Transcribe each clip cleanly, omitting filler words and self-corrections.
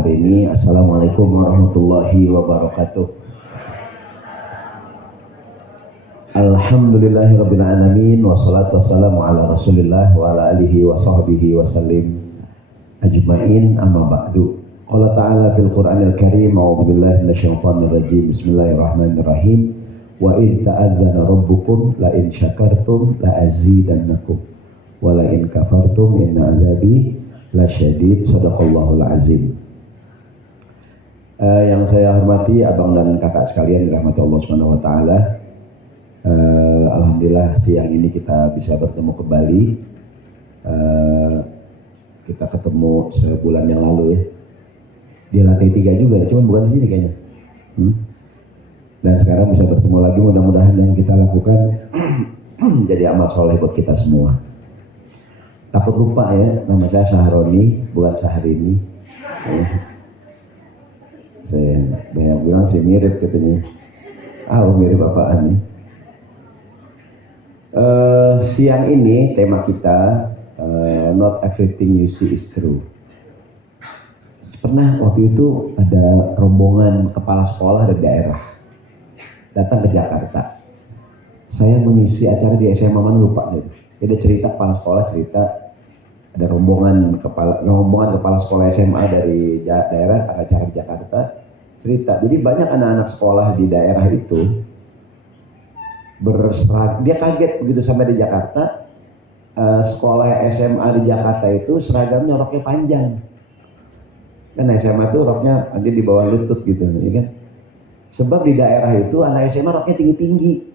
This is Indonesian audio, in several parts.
hari ini. Assalamualaikum warahmatullahi wabarakatuh. Alhamdulillahirabbil alamin wassalatu wassalamu ala Rasulillah wa ala alihi wa sahbihi wasallim ajmain, amma ba'du. Qala ta'ala fil Qur'anil Karim, a'udzu billahi minasyaitonir rajim. Bismillahirrahmanirrahim. Wa id ta'adzana rabbukum la in syakartum la azidannakum wa la in kafartum inna adzabi lasyadid. Shadaqallahul azim. Yang saya hormati abang dan kakak sekalian dirahmati Allah Subhanahu wa taala. Alhamdulillah siang ini kita bisa bertemu kembali. Kita ketemu sebulan yang lalu ya. Di lantai 3 juga, cuma bukan di sini kayaknya. Dan sekarang bisa bertemu lagi, mudah-mudahan yang kita lakukan jadi amal soleh buat kita semua. Takut lupa ya, nama saya Sahroni, bukan Sahrini. Saya banyak bilang sih mirip katanya. Mirip apaan nih? Siang ini tema kita not everything you see is true. Pernah waktu itu ada rombongan kepala sekolah dari daerah datang ke Jakarta. Saya mengisi acara di SMA mana lupa saya. Ada cerita kepala sekolah cerita ada rombongan kepala sekolah SMA dari daerah ada acara di Jakarta cerita. Jadi banyak anak-anak sekolah di daerah itu dia kaget begitu sampai di Jakarta. Sekolah SMA di Jakarta itu seragamnya roknya panjang. Kan SMA itu roknya nanti di bawah lutut gitu, ya kan? Sebab di daerah itu anak SMA roknya tinggi-tinggi.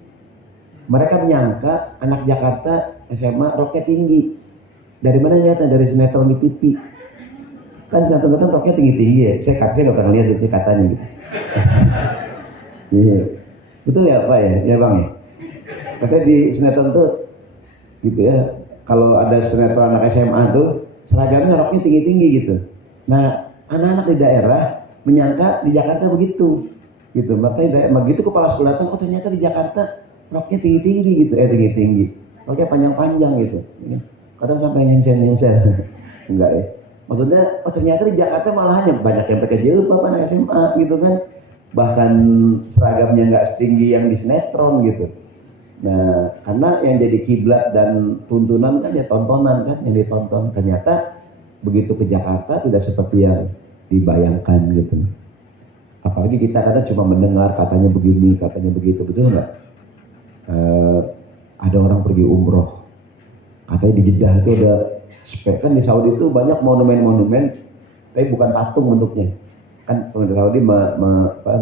Mereka menyangka anak Jakarta SMA roknya tinggi. Dari mana lihatnya? Dari sinetron di TV. Kan sinetron roknya tinggi-tinggi ya. Saya nggak pernah lihat itu katanya gitu. Iya, betul ya Pak ya, ya Bang ya. Katanya di sinetron tuh gitu ya. Kalau ada sinetron anak SMA tuh seragamnya roknya tinggi-tinggi gitu. Nah, anak-anak di daerah menyangka di Jakarta begitu. Gitu. Makanya begitu kepala sekolah datang, oh ternyata di Jakarta roknya tinggi-tinggi gitu. Tinggi-tinggi. Roknya panjang-panjang gitu. Kadang sampai nyengser. Enggak ya. Maksudnya, oh ternyata di Jakarta malahan banyak yang pakai jilbab anak SMA gitu kan. Bahkan seragamnya nggak setinggi yang di sinetron gitu. Nah, karena yang jadi kiblat dan tuntunan kan ya tontonan kan yang ditonton. Ternyata begitu ke Jakarta tidak seperti yang dibayangkan gitu. Apalagi kita kadang cuma mendengar katanya begini, katanya begitu, betul nggak? Ada orang pergi umroh, katanya di Jeddah itu ada kan di Saudi itu banyak monumen-monumen, tapi bukan patung bentuknya. Kan pemerintah Saudi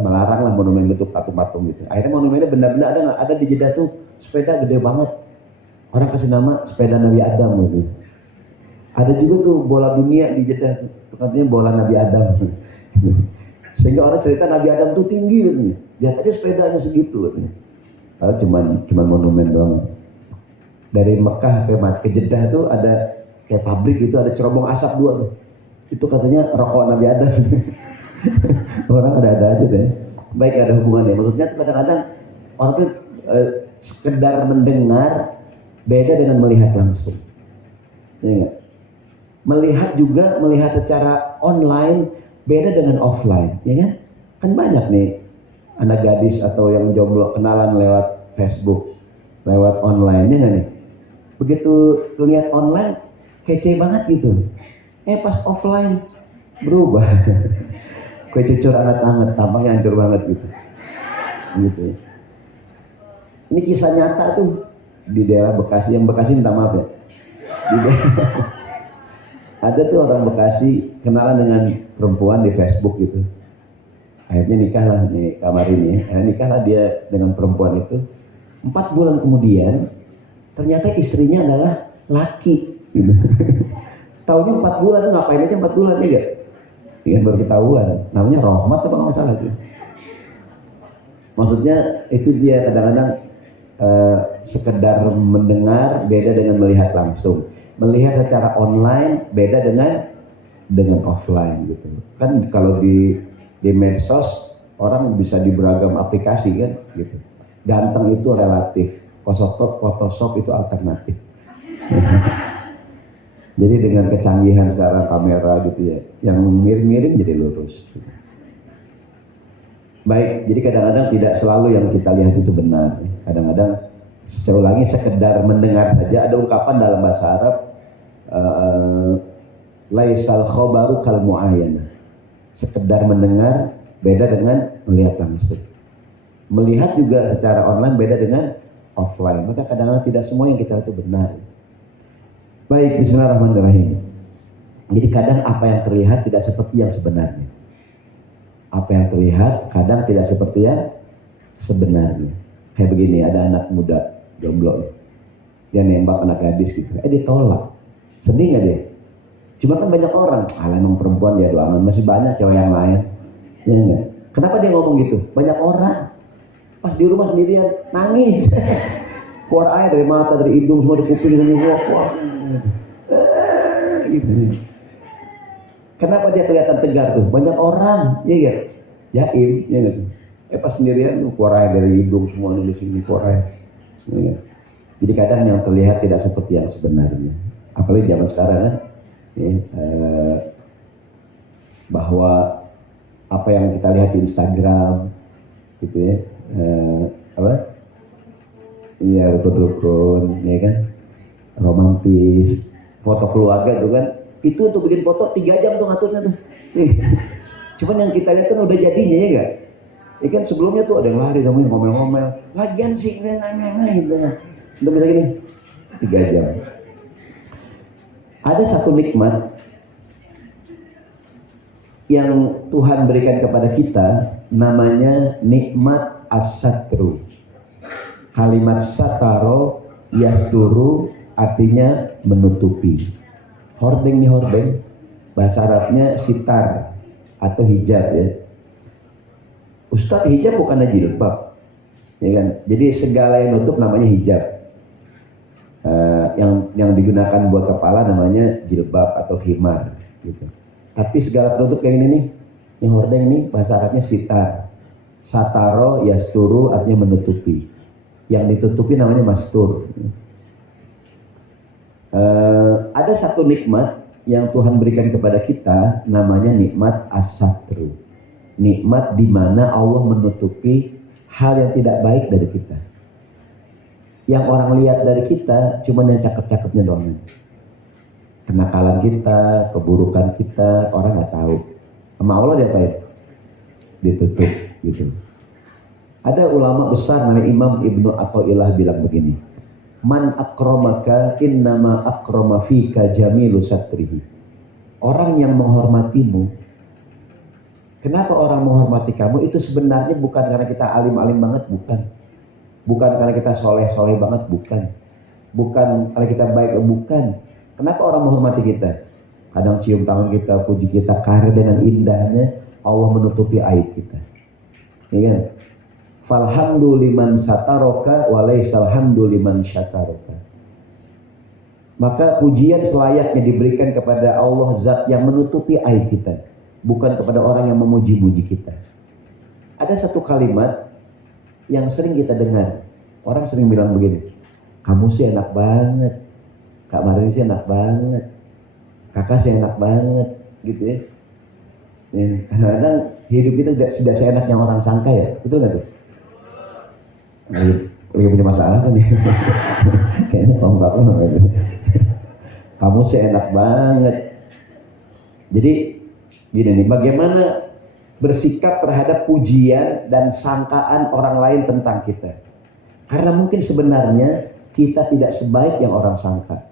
melarang lah monumen bentuk patung-patung gitu. Akhirnya monumennya benda-benda ada di Jeddah tuh sepeda gede banget. Orang kasih nama sepeda Nabi Adam gitu. Ada juga tuh bola dunia di Jeddah, katanya bola Nabi Adam. Sehingga orang cerita Nabi Adam tuh tinggi gitu. Lihat aja sepedanya segitu katanya. Kalau cuman monumen doang. Dari Mekah ke Jeddah tuh ada kayak pabrik itu ada cerobong asap 2 tuh. Itu katanya rokok Nabi Adam. Orang ada-ada aja deh. Baik ada hubungannya. Maksudnya kadang-kadang orang tuh sekedar mendengar beda dengan melihat langsung. Ya enggak? Melihat secara online beda dengan offline, ya kan? Kan banyak nih anak gadis atau yang jomblo kenalan lewat Facebook, lewat online, ya kan nih? Begitu lihat online kece banget gitu. Pas offline berubah. Kayak cucur anget-anget, tampangnya hancur banget gitu. Gitu. Ini kisah nyata tuh di daerah Bekasi. Yang Bekasi minta maaf ya. Di ada tuh orang Bekasi kenalan dengan perempuan di Facebook gitu. Akhirnya nikah lah nih kamar ini. Nikah lah dia dengan perempuan itu. 4 bulan kemudian ternyata istrinya adalah laki. Gitu. Taunya 4 bulan tuh ngapain aja 4 bulan ya? Dengan baru ketahuan, namanya rahmat apa nggak masalah itu. Maksudnya itu dia kadang-kadang sekedar mendengar beda dengan melihat langsung. Melihat secara online beda dengan offline gitu. Kan kalau di medsos orang bisa di beragam aplikasi kan gitu. Ganteng itu relatif, Photoshop itu alternatif. Jadi dengan kecanggihan sekarang kamera gitu ya, yang miring-miring jadi lurus. Baik, jadi kadang-kadang tidak selalu yang kita lihat itu benar. Kadang-kadang saya ulangi, sekedar mendengar saja. Ada ungkapan dalam bahasa Arab, laisal khobaru kal mu'ayana. Sekedar mendengar beda dengan melihat langsung. Melihat juga secara online beda dengan offline. Maka kadang-kadang tidak semua yang kita lihat itu benar. Baik, bismillahirrahmanirrahim. Jadi kadang apa yang terlihat tidak seperti yang sebenarnya. Apa yang terlihat kadang tidak seperti yang sebenarnya. Kayak begini, ada anak muda jomblo, dia nembak anak gadis gitu, ditolak. Sedih nggak dia? Cuma kan banyak orang, emang perempuan dia doangan, masih banyak cewek yang lain. Ya enggak? Kenapa dia ngomong gitu? Banyak orang. Pas di rumah sendirian nangis. Keluar air dari mata, dari hidung, semua di kuping, wah. Gitu. Kenapa dia kelihatan tegar tuh? Banyak orang, ya ya, yakin, ya nggak? Pas sendirian, keluar air dari hidung, semua di sini keluar air. Ya, jadi kadang yang terlihat tidak seperti yang sebenarnya. Apalagi zaman sekarang kan, ya, bahwa apa yang kita lihat di Instagram, gitu ya, iya rukun-rukun, ya kan, romantis, foto keluarga itu kan. Itu untuk bikin foto 3 jam tuh ngaturnya tuh. Cuman yang kita lihat kan udah jadinya, ya enggak? Ya kan sebelumnya tuh ada yang lari, namanya ngomel-ngomel. Lagian sih nanya gitu. Untuk bisa gini 3 jam. Ada satu nikmat yang Tuhan berikan kepada kita, namanya nikmat as-satru. Kalimat sataro yasturu artinya menutupi. Hordeng nih, hordeng bahasa Arabnya sitar atau hijab ya. Ustadz, hijab bukannya jilbab, ya kan? Jadi segala yang nutup namanya hijab. Yang digunakan buat kepala namanya jilbab atau himar gitu. Tapi segala penutup kayak ini nih, yang hordeng nih bahasa Arabnya sitar. Sataro yasturu artinya menutupi. Yang ditutupi namanya mastur. Ada satu nikmat yang Tuhan berikan kepada kita, namanya nikmat as-satru. Nikmat di mana Allah menutupi hal yang tidak baik dari kita. Yang orang lihat dari kita cuma yang cakep-cakepnya doang. Kenakalan kita, keburukan kita, orang nggak tahu. Sama Allah dia apa? Ditutup gitu. Ada ulama besar namanya Imam Ibnu Athaillah bilang begini. Man akramaka innama akrama fika jamilu satrihi. Orang yang menghormatimu, kenapa orang menghormati kamu itu sebenarnya bukan karena kita alim-alim banget, bukan. Bukan karena kita soleh-soleh banget, bukan. Bukan karena kita baik, bukan. Kenapa orang menghormati kita? Kadang cium tangan kita, puji kita, karena dengan indahnya Allah menutupi aib kita. Ya kan? Falhamdu liman sataroka walaisal hamdu liman syataroka. Maka pujian selayaknya diberikan kepada Allah zat yang menutupi aib kita, bukan kepada orang yang memuji-muji kita. Ada satu kalimat yang sering kita dengar. Orang sering bilang begini, kamu sih enak banget, Kak Marin sih enak banget, kakak sih enak banget, gitu ya. Kadang-kadang hidup kita tidak seenak yang orang sangka ya, betul nggak tuh? Lagi punya masalah kan ya. Kayaknya kamu sih enak banget. Jadi gini nih, bagaimana bersikap terhadap pujian dan sangkaan orang lain tentang kita. Karena mungkin sebenarnya kita tidak sebaik yang orang sangka.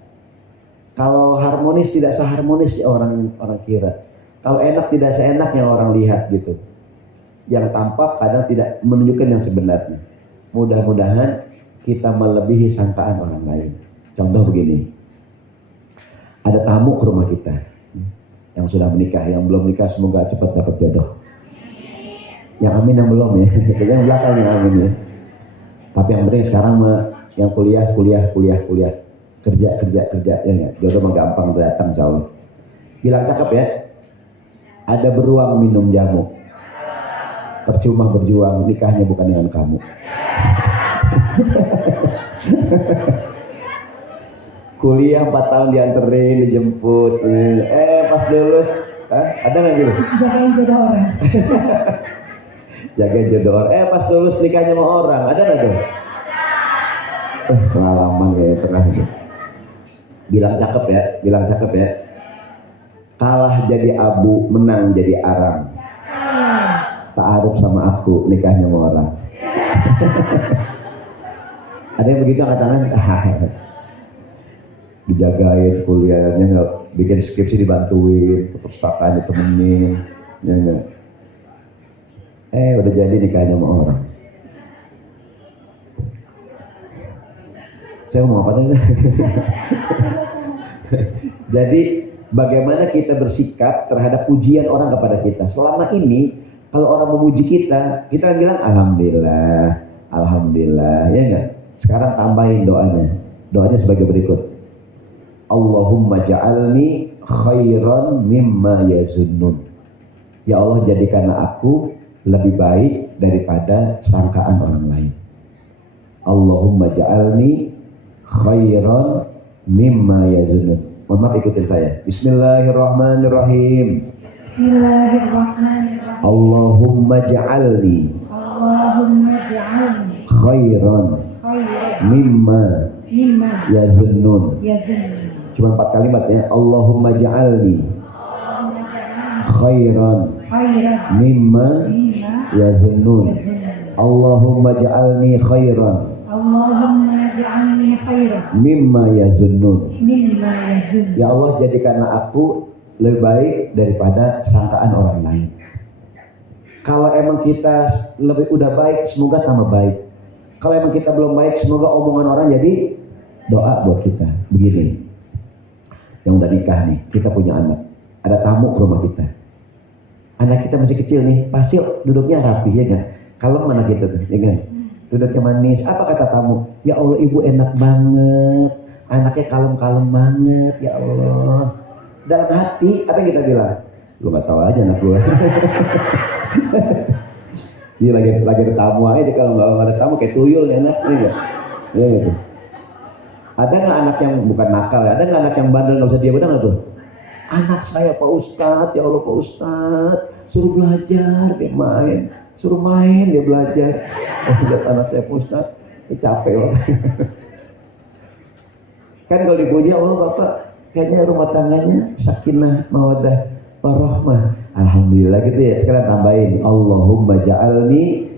Kalau harmonis tidak seharmonis orang kira. Kalau enak tidak seenak yang orang lihat gitu. Yang tampak kadang tidak menunjukkan yang sebenarnya. Mudah-mudahan kita melebihi sangkaan orang lain. Contoh begini, ada tamu ke rumah kita yang sudah menikah, yang belum nikah semoga cepat dapat jodoh. Yang amin, yang belum ya, yang belakang yang amin ya. Tapi yang penting sekarang yang kuliah, kerja ya nggak? Jodoh mah gampang datang jauh. Bilang cakep ya. Ada beruang minum jamu. Percuma berjuang, nikahnya bukan dengan kamu. Kuliah 4 tahun dianterin, dijemput. Pas lulus, ada nggak gitu? Jagain jodoh orang. Jagain jodoh orang. Pas lulus nikahnya sama orang, ada nggak tuh? Pengalaman kayak pernah gitu. Bilang cakep ya. Kalah jadi abu, menang jadi arang. Ta'aruf sama aku, nikahnya sama orang. Ada yang begitu angkat tangan? Dijagain kuliahnya, nggak bikin skripsi dibantuin, perpustakaan ditemenin, ya enggak. Udah jadi nikahnya sama orang. Saya mau apa tadi? Jadi bagaimana kita bersikap terhadap pujian orang kepada kita. Selama ini kalau orang memuji kita bilang alhamdulillah, alhamdulillah, ya enggak? Sekarang tambahin doanya. Doanya sebagai berikut. Allahumma ja'alni khairan mimma yazunnun. Ya Allah, jadikanlah aku lebih baik daripada sangkaan orang lain. Allahumma ja'alni khairan mimma yazunnun. Mohon maaf, ikutin saya. Bismillahirrahmanirrahim. Bismillahirrahmanirrahim. Allahumma ja'alni khairan mimma yazunnun. Cuma 4 kalimat ya. Allahumma ja'alni khairan mimma yazunnun. Allahumma ja'alni khairan mimma yazunnun. Ya Allah, jadikanlah aku lebih baik daripada sangkaan orang lain. Kalau emang kita udah baik, semoga tambah baik. Kalau emang kita belum baik, semoga omongan orang jadi doa buat kita. Begini, yang udah nikah nih, kita punya anak, ada tamu ke rumah kita. Anak kita masih kecil nih, pasti duduknya rapi ya kan? Kalau mana kita tuh, ya kan? Duduknya manis. Apa kata tamu? Ya Allah, ibu enak banget, anaknya kalem-kalem banget, ya Allah. Dalam hati apa yang kita bilang? Lu nggak tahu aja anak gue. Dia lagi ada tamu aja, kalau nggak ada tamu kayak tuyul nih anak, ya gitu. Ada nggak anak yang bukan nakal ya? Ada nggak anak yang bandel nggak usah dia benar nggak tuh? Anak saya Pak Ustadz, ya Allah Pak Ustadz, suruh belajar dia main, suruh main dia belajar. Lihat anak saya Pak Ustadz, saya capek banget. Kan kalau dipuji Allah Bapak, kayaknya rumah tangganya sakinah, mawaddah, warahmah. Alhamdulillah gitu ya. Sekarang tambahin Allahumma ja'alni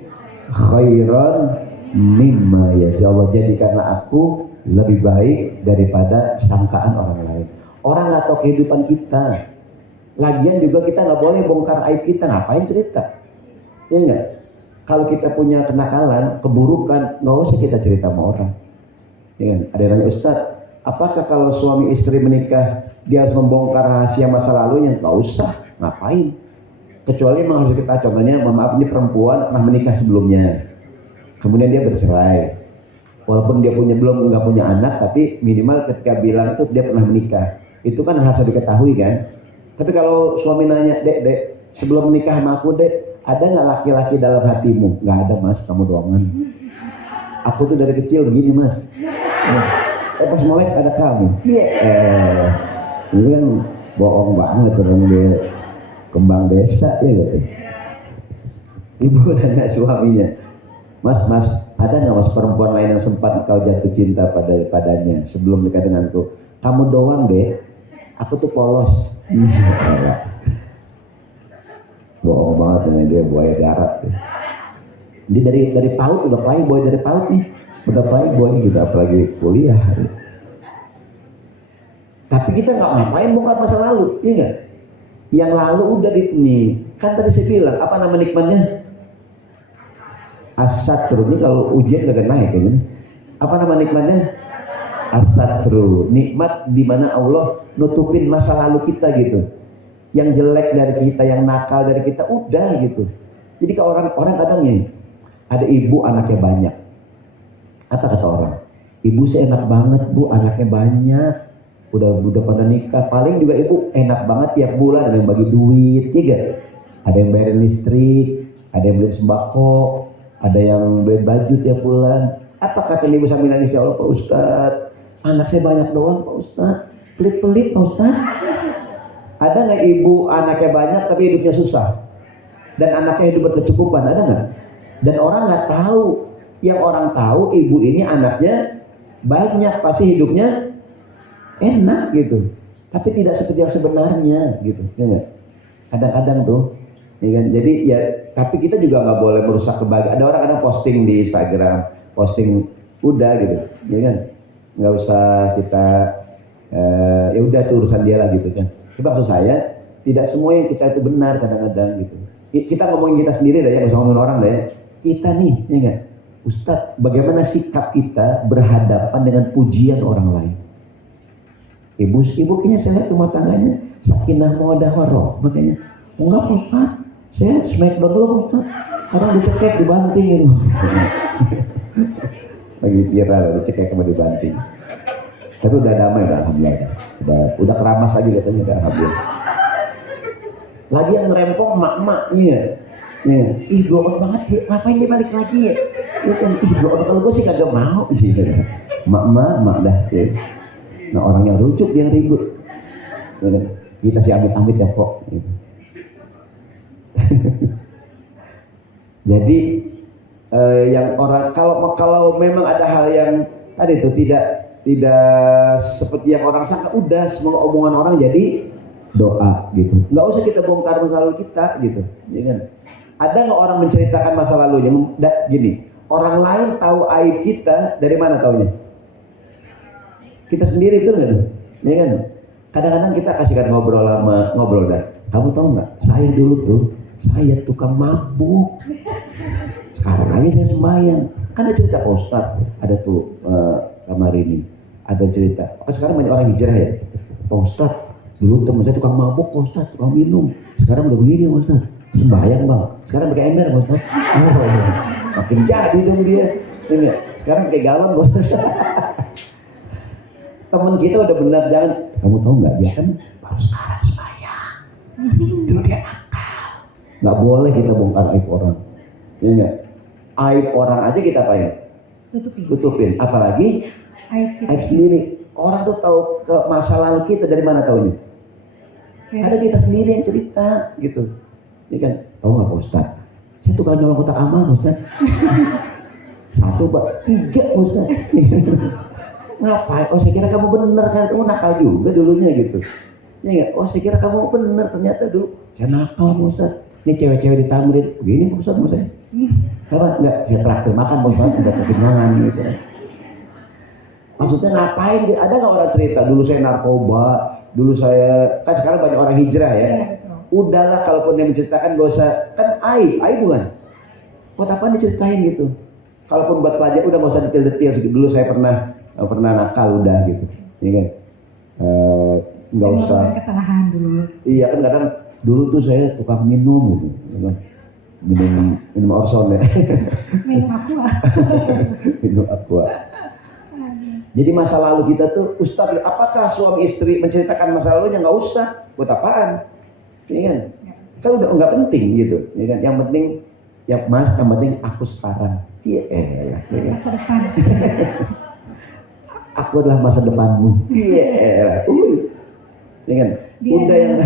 khairan mimma ya Allah, jadikanlah aku lebih baik daripada sangkaan orang lain. Orang nggak tahu kehidupan kita. Lagian juga kita nggak boleh bongkar aib kita. Ngapain cerita? Ya enggak? Kalau kita punya kenakalan, keburukan, nggak usah kita cerita sama orang. Ya kan? Ada yang nanya, Ustadz, apakah kalau suami istri menikah dia harus membongkar rahasia masa lalunya? Nggak usah. Ngapain? Kecuali memang harus kita, contohnya, maaf ini perempuan pernah menikah sebelumnya, kemudian dia bercerai, walaupun dia nggak punya anak, tapi minimal ketika bilang itu dia pernah menikah, itu kan harus diketahui kan. Tapi kalau suami nanya, dek, sebelum menikah sama aku dek, ada nggak laki-laki dalam hatimu? Nggak ada mas, kamu doangan. Aku tuh dari kecil begini mas. Pas mulai ada kamu. Ini kan bohong banget orang dia. Kembang desa ya gitu. Ibu nanya suaminya, mas, ada nggak mas perempuan lain yang sempat kau jatuh cinta padanya sebelum nikah denganku? Kamu doang deh, aku tuh polos. Bohong banget dengan dia, buaya darat. Dia dari PAUD udah playboy, dari PAUD nih udah playboy gitu, apalagi kuliah. Tapi kita nggak ngapain bongkar masa lalu, iya nggak? Yang lalu udah nih, kan tadi saya bilang apa nama nikmatnya? As-satru. Ini kalau ujian gak naik kayaknya. Apa nama nikmatnya? As-satru. Nikmat di mana Allah nutupin masa lalu kita gitu. Yang jelek dari kita, yang nakal dari kita, udah gitu. Jadi kalau orang kadang nih, ada ibu anaknya banyak. Apa kata orang? Ibu sih enak banget bu, anaknya banyak. Udah pada nikah, paling juga ibu enak banget tiap bulan ada yang bagi duit, ya. Ada yang bayarin listrik, ada yang beli sembako, ada yang beli baju tiap bulan. Apa kata ibu sambil nangis, ya Allah Pak Ustadz, Anak saya banyak doang Pak Ustaz. Pelit-pelit Pak Ustaz. Ada nggak ibu anaknya banyak tapi hidupnya susah? Dan anaknya hidup berkecukupan, ada nggak? Dan orang nggak tahu. Yang orang tahu ibu ini anaknya banyak, pasti hidupnya enak gitu. Tapi tidak seperti yang sebenarnya gitu, ya nggak? Kadang-kadang tuh, ya kan? Jadi ya, tapi kita juga nggak boleh merusak kebahagiaan. Ada orang kadang posting di Instagram, posting udah gitu, ya kan? Nggak usah kita, ya udah tuh urusan dia lah gitu kan. Tapi maksud saya, tidak semua yang kita itu benar kadang-kadang gitu. Kita ngomongin kita sendiri dah ya, nggak usah ngomongin orang dah ya. Kita nih, ya nggak? Ustadz, bagaimana sikap kita berhadapan dengan pujian orang lain? Ibu kayaknya saya lihat rumah tangganya sakinah mawaddah warahmah, makanya enggak Ustaz, saya smackdown dulu Ustaz, orang dicekek dibanting gitu. Lagi viral, dicekek sama dibanting. Tapi udah damai, udah alhamdulillah, udah keramas lagi katanya, udah alhamdulillah. Lagi yang ngerempong emak-emaknya, ya, ih blowot banget ya, ngapain dia balik lagi ya? Ya kan, ih blowot, kalau gue sih kagak mau sih, emak dah. Ya. Nah orang yang rujuk dia yang ribut, kita sih amit-amit ya kok. Jadi yang orang kalau memang ada hal yang tadi itu tidak seperti yang orang sangka, udah semua omongan orang jadi doa gitu. Nggak usah kita bongkar masa lalu kita gitu, ya kan? Ada nggak orang menceritakan masa lalunya? Gini, orang lain tahu aib kita dari mana taunya? Kita sendiri itu nggak, ya kan? Kadang-kadang kita kasihkan ngobrol dah. Kamu tahu nggak? Saya dulu tuh, saya tukang mabuk. Sekarang aja saya sembahyang. Kan ada cerita Pak Ustadz, ada tuh kamar ini, ada cerita. Sekarang banyak orang hijrah ya. Pak Ustadz, dulu teman saya tukang mabuk, Pak Ustadz, tukang minum. Sekarang udah begini Pak Ustadz, sembahyang Bang. Sekarang pakai ember Pak Ustadz. Makin jadi dong dia. Ini, sekarang pakai galon Pak Ustadz. Teman kita udah benar, jangan. Kamu tahu nggak, dia kan baru sekarang sembahyang. Dulu dia nakal. Nggak boleh kita bongkar aib orang. Ya nggak? Aib orang aja kita apain? Tutupin. Apalagi aib sendiri. Orang tuh tahu ke masa lalu kita dari mana taunya? Ada kita sendiri yang cerita gitu. Ya kan? Tahu nggak Pak Ustadz? Saya tuh kan nyolong kotak amal Ustadz. 1, 2, 3 Ustadz. Ngapain? Oh saya kira kamu bener kan, kamu nakal juga dulunya gitu. Ya enggak? Oh saya kira kamu bener, ternyata dulu saya nakal Ustaz. Ini cewek-cewek ditamrin, begini Ustaz sama saya. Apa? Enggak, saya traktir makan Ustaz, udah kekenyangan gitu. Maksudnya ngapain? Ada nggak orang cerita? Dulu saya narkoba, dulu saya, kan sekarang banyak orang hijrah ya. Udahlah kalaupun dia menceritakan gak usah, kan aib bukan? Buat apa diceritain gitu? Kalaupun buat pelajar udah gak usah detail-detail. Dulu saya pernah nakal udah gitu, ya kan? Nggak usah kesalahan dulu. Iya kan, kadang dulu tuh saya tukang minum gitu, minum Orson ya. minum aqua. Jadi masa lalu kita tuh, Ustadz, apakah suami istri menceritakan masa lalunya? Nggak usah, buat apaan? Ya kan? Kan udah nggak penting gitu, ya kan? Yang penting ya Mas, yang penting aku sekarang. Iya, masa depan. Aku adalah masa depanmu. Iya, ya kan? Udah yang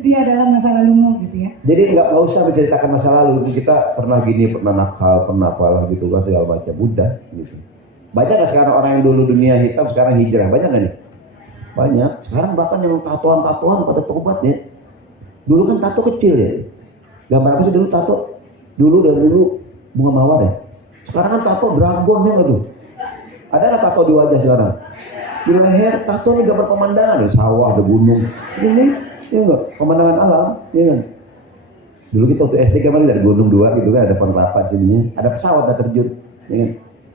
dia adalah masa lalumu gitu ya. Jadi nggak usah menceritakan masa lalu. Kita pernah gini, pernah nakal, pernah apalah gitu kan segala macam. Udah gitu. Banyak nggak sekarang orang yang dulu dunia hitam sekarang hijrah? Banyak nggak nih? Banyak. Sekarang bahkan yang tatoan pada tobat ya. Dulu kan tato kecil ya. Gambar apa sih dulu tato? Dulu bunga mawar ya. Sekarang kan tato dragon ya nggak tuh? Ada nggak tato di wajah sekarang? Di leher tato ini gambar pemandangan, ada sawah, ada gunung. Ini ya enggak, pemandangan alam, ya kan? Dulu kita waktu SD kemarin ada gunung 2 gitu kan, ada pohon kelapa sininya, ada pesawat yang terjun, ya kan?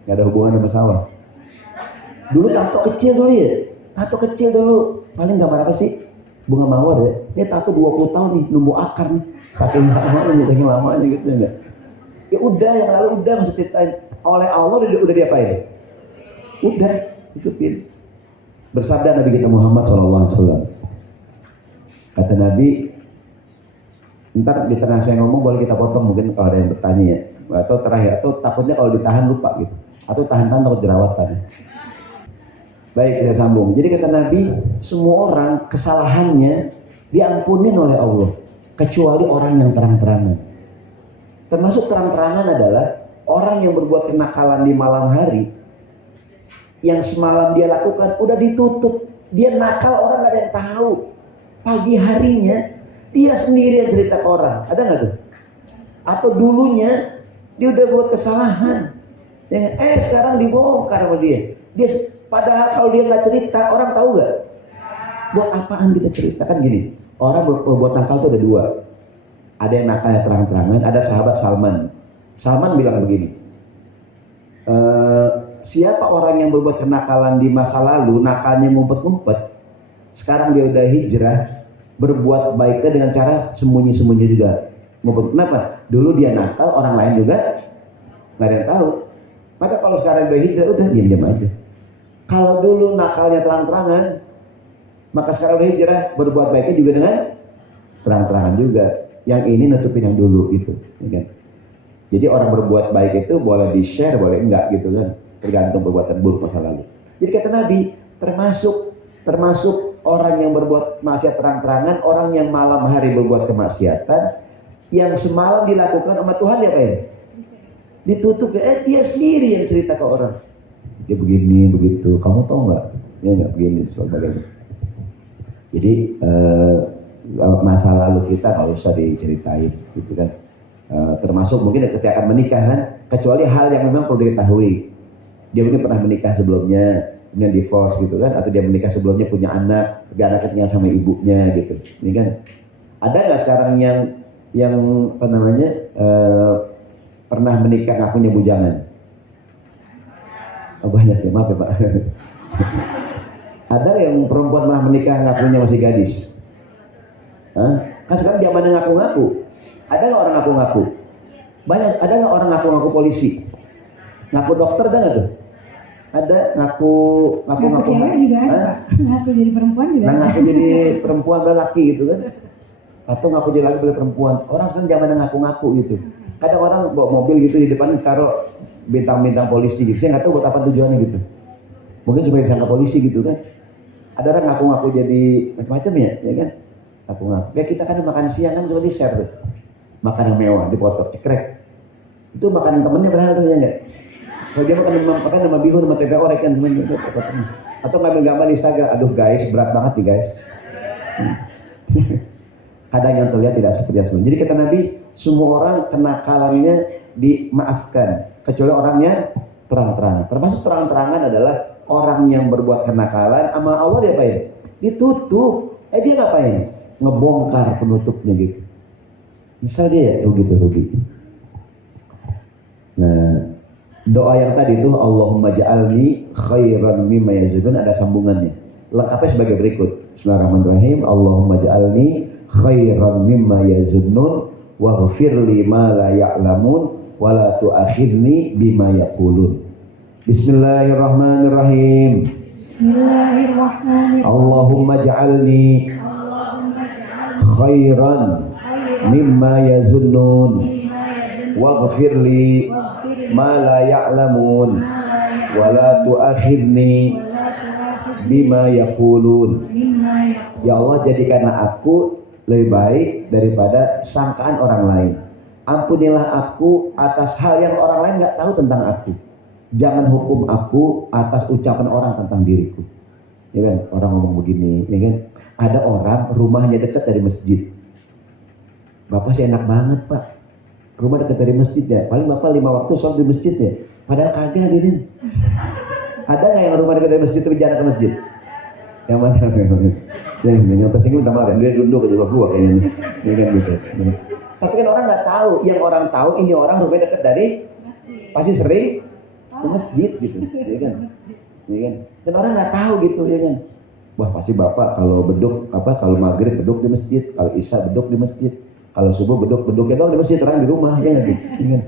Nggak ada hubungan sama pesawat. Dulu tato kecil dulu ya, tato kecil dulu, paling gambar apa sih? Bunga mawar ya. Ini tato 20 tahun nih, numbuh akar nih, saking lamanya gitu ya enggak? Ya udah, yang lalu udah mesti ceritain. Oleh Allah udah diapain? Udah, ikutin. Bersabda Nabi kita Muhammad SAW. Kata Nabi, ntar di tengah saya ngomong boleh kita potong mungkin kalau ada yang bertanya ya. Atau terakhir, atau takutnya kalau ditahan lupa gitu. Atau tahan-tahan takut jerawatan. Baik, kita sambung. Jadi kata Nabi, semua orang kesalahannya diampunin oleh Allah, kecuali orang yang terang-terangan. Termasuk terang-terangan adalah orang yang berbuat kenakalan di malam hari, yang semalam dia lakukan udah ditutup, dia nakal orang gak ada yang tahu. Pagi harinya dia sendiri yang cerita ke orang, ada nggak tuh? Atau dulunya dia udah buat kesalahan, sekarang dibongkar sama dia. Padahal kalau dia nggak cerita, orang tahu nggak? Buat apaan kita cerita? Kan gini, orang buat nakal itu ada dua. Ada yang nakalnya terang-terangan, ada sahabat Salman. Salman bilang begini, siapa orang yang berbuat kenakalan di masa lalu, nakalnya ngumpet-ngumpet, sekarang dia udah hijrah, berbuat baiknya dengan cara sembunyi-sembunyi juga. Ngumpet. Kenapa? Dulu dia nakal, orang lain juga nggak ada yang tahu. Maka kalau sekarang udah hijrah, udah diam-diam aja. Kalau dulu nakalnya terang-terangan, maka sekarang udah hijrah, berbuat baiknya juga dengan terang-terangan juga. Yang ini nutupin yang dulu gitu, ya kan? Jadi orang berbuat baik itu boleh di-share, boleh enggak gitu kan, tergantung perbuatan buruk masa lalu. Jadi kata Nabi, termasuk orang yang berbuat maksiat terang-terangan, orang yang malam hari berbuat kemaksiatan, yang semalam dilakukan sama Tuhan dia apa ya? Ditutup, dia sendiri yang cerita ke orang. Dia begini, begitu, kamu tahu nggak? Ya nggak begini, sebagainya. Jadi masa lalu kita nggak usah diceritain, gitu kan. Termasuk mungkin ketika akan menikah kan, kecuali hal yang memang perlu diketahui. Dia mungkin pernah menikah sebelumnya, kemudian divorce gitu kan, atau dia menikah sebelumnya punya anak, tapi anaknya tinggal sama ibunya gitu. Ini kan ada nggak sekarang yang apa namanya pernah menikah nggak punya bujangan? Oh, banyak ya, maaf ya Pak. Ada yang perempuan pernah menikah nggak punya masih gadis? Kan sekarang zamannya ngaku-ngaku. Ada nggak orang ngaku-ngaku? Banyak. Ada nggak orang ngaku-ngaku polisi? Ngaku dokter ada nggak tuh? Ada ngaku cewek juga ada, Pak. Ngaku jadi perempuan juga ada. Ngaku jadi perempuan laki gitu kan? Atau ngaku jadi laki dari perempuan. Orang sekarang zamannya ngaku-ngaku gitu. Kadang orang bawa mobil gitu di depan taruh bintang-bintang polisi gitu. Saya nggak tahu buat apa tujuannya gitu. Mungkin supaya disangka polisi gitu kan. Ada orang ngaku-ngaku jadi macam-macam ya kan? Ngaku-ngaku. Ya kita kan makan siang kan juga di-share tuh. Makan yang mewah, dipotong, cekrek. Itu makan temennya padahal tuh ya enggak? Kalau dia makan sama bihun sama tempe orek kan temennya. Atau ngambil gambar di Instagram, aduh guys, berat banget nih guys. Kadang yang terlihat tidak seperti yang sebelumnya. Jadi kata Nabi, semua orang kenakalannya dimaafkan, kecuali orangnya terang-terangan. Termasuk terang-terangan adalah orang yang berbuat kenakalan, sama Allah dia apain? Ditutup. Dia ngapain? Ngebongkar penutupnya gitu. Misal dia rugi. Nah, doa yang tadi itu Allahumma ja'alni khairan mimma yazunun ada sambungannya. Lengkapnya sebagai berikut. Bismillahirrahmanirrahim. Allahumma ja'alni khairan mimma yazunun waghfirli ma la ya'lamun wa la tu'akhidni bima yaqulun. Bismillahirrahmanirrahim. Bismillahirrahmanirrahim. Allahumma ja'alni khairan mimma yazunnun waghfirli ma la ya'lamun wa la tu'akhidni bima yaqulun. Ya Allah, jadikanlah aku lebih baik daripada sangkaan orang lain. Ampunilah aku atas hal yang orang lain nggak tahu tentang aku. Jangan hukum aku atas ucapan orang tentang diriku. Ya kan, orang ngomong begini, ya kan. Ada orang rumahnya dekat dari masjid. Bapak sih enak banget Pak, rumah dekat dari masjid ya. Paling Bapak 5 waktu sholat di masjid ya. Padahal kagak hadirin. Ada nggak yang rumah dekat dari masjid tapi jarang ke masjid? Yang mana? Yang tersinggung minta maaf. Dia duduk aja gua kayaknya. Ya kan gitu. Tapi kan orang nggak tahu. Yang orang tahu ini orang rumahnya dekat dari masjid. Pasti sering ke masjid gitu. Ya kan? Ya kan? Dan orang nggak tahu gitu ya kan. Wah pasti Bapak kalau beduk kalau maghrib beduk di masjid, kalau isya beduk di masjid. Kalau subuh beduknya doang di masjid, terang di rumah, ya nggak gitu. Ya kan?